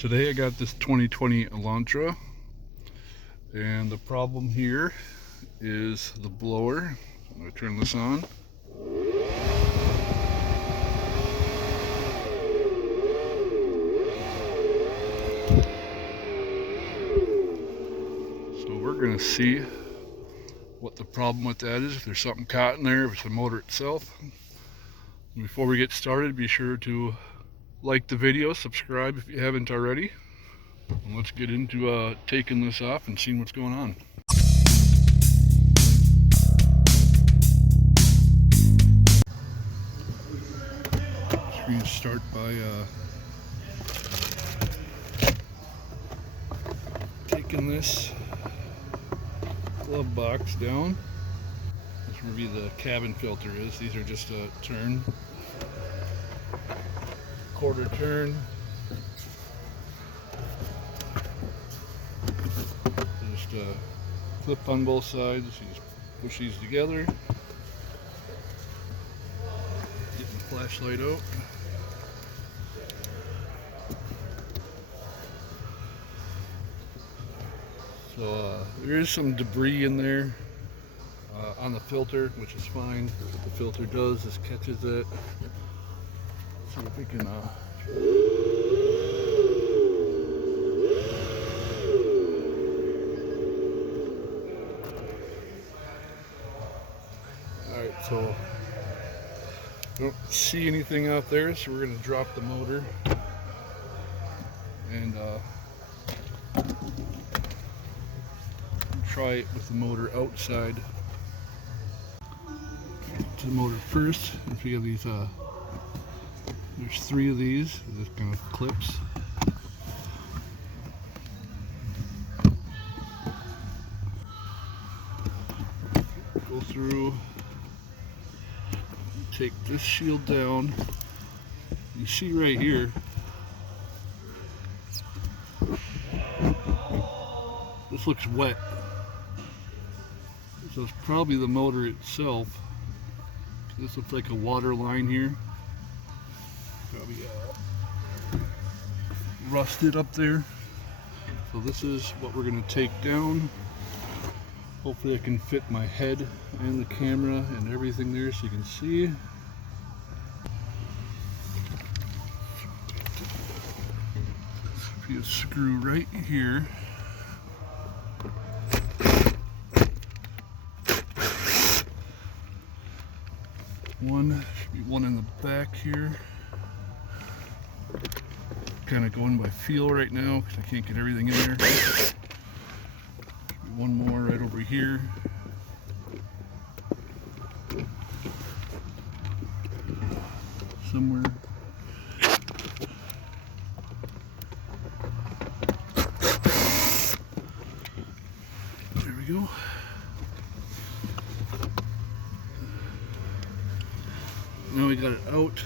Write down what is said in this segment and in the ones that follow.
Today I got this 2020 Elantra, and the problem here is the blower. I'm going to turn this on. So we're going to see what the problem with that is, if there's something caught in there, if it's the motor itself. And before we get started, be sure to like the video, subscribe if you haven't already. And let's get into taking this off and seeing what's going on. Just going to start by taking this glove box down. That's where the cabin filter is. These are just a turn, quarter turn. Just clip on both sides. You just push these together. Getting the flashlight out. So there is some debris in there on the filter, which is fine. What the filter does is catches it. See if we can Alright, so I don't see anything out there, so we're going to drop the motor and try it with the motor outside. To the motor first. If you have these, there's 3 of these, this kind of clips. Go through, take this shield down. You see right here, this looks wet. So it's probably the motor itself. This looks like a water line here. Probably rusted up there. So this is what we're going to take down. Hopefully I can fit my head and the camera and everything there so you can see. Be a screw right here. Should be one in the back here. Kind of going by feel right now because I can't get everything in there. Should be one more right over here. Somewhere. There we go. Now we got it out.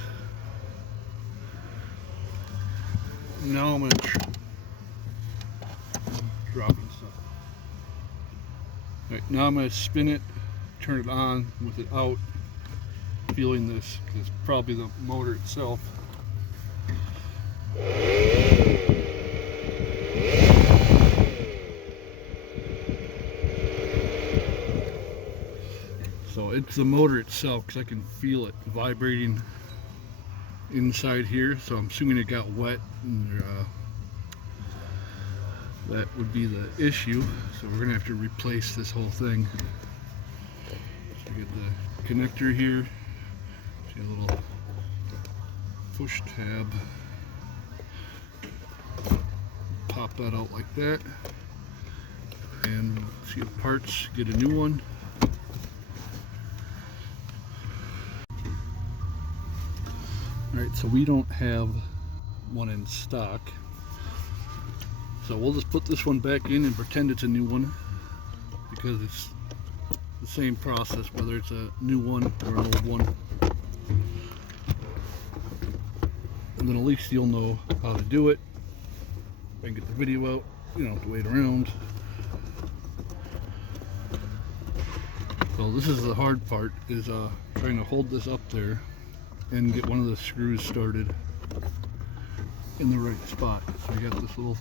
Now I'm going to dropping stuff. Right, now I'm going to spin it, turn it on with it out, feeling this, because it's probably the motor itself. So it's the motor itself, because I can feel it vibrating inside here. So I'm assuming it got wet, and that would be the issue. So we're going to have to replace this whole thing. So we get the connector here. See a little push tab. Pop that out like that. And see the parts, get a new one. Alright, so we don't have one in stock. So we'll just put this one back in and pretend it's a new one, because it's the same process whether it's a new one or an old one. And then at least you'll know how to do it. If I can get the video out, you don't have to wait around. So this is the hard part, is trying to hold this up there and get one of the screws started. in the right spot. So I got this little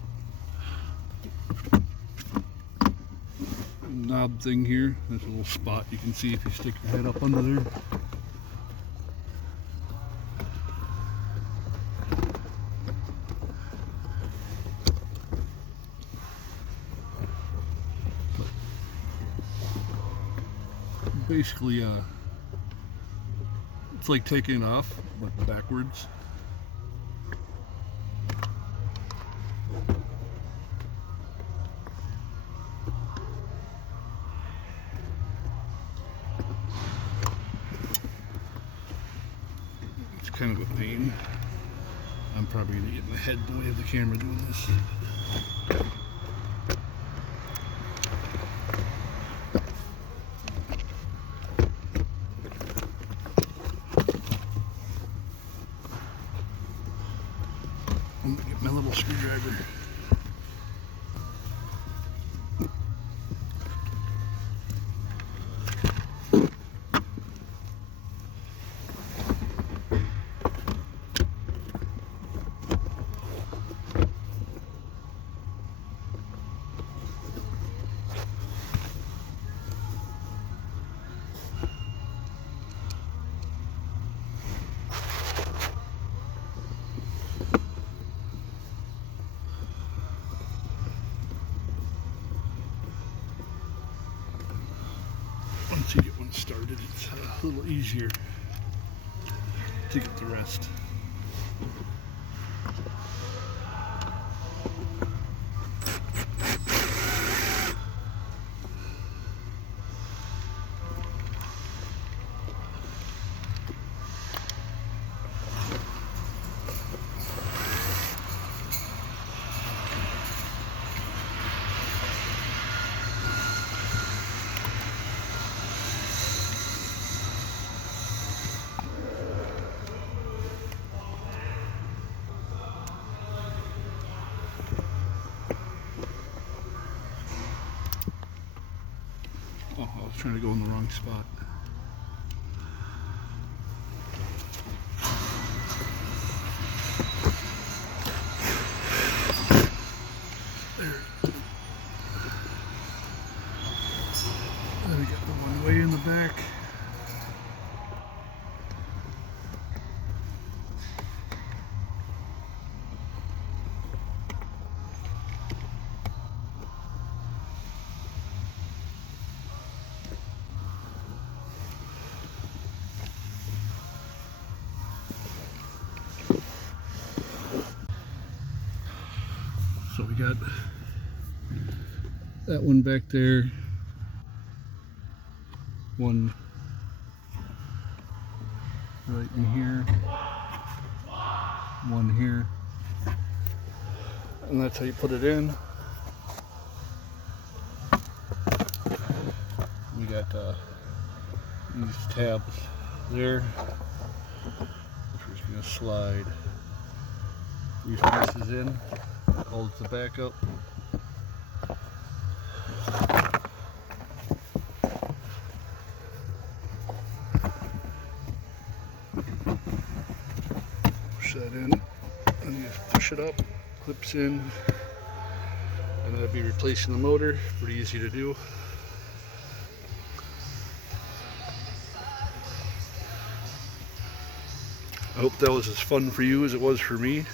knob thing here. There's a little spot you can see if you stick your head up under there. Basically, it's like taking it off, but backwards. It's kind of a pain. I'm probably going to get my head in the way of the camera doing this. I'm going to get my little screwdriver. Once you get one started, it's a little easier to get the rest. Oh, I was trying to go in the wrong spot. There. Then we got the one way in the back. So we got that one back there, one right in here, one here, and that's how you put it in. We got these tabs there, which we're just going to slide these pieces in. Holds the back up. Push that in, and you just push it up, clips in, and that'd be replacing the motor. Pretty easy to do. I hope that was as fun for you as it was for me.